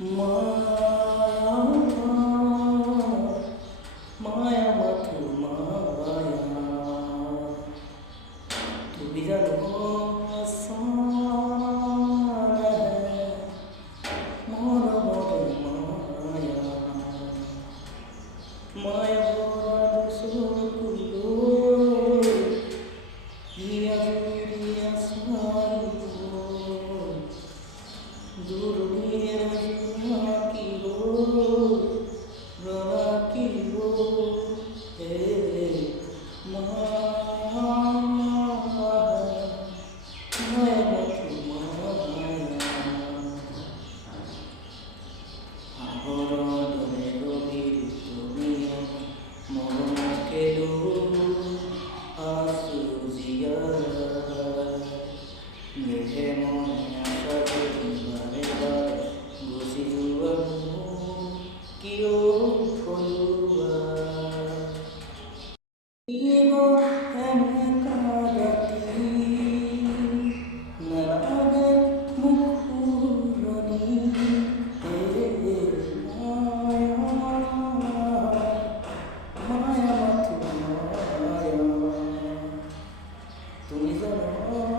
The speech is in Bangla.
মায়া মায়া মাথু মায়া तू भी जानो आसान है मोर मोर माया माया भरा दुसुकुलो हिया जुरिया सायो दुर्निर जुना की हो हे তুমি জানো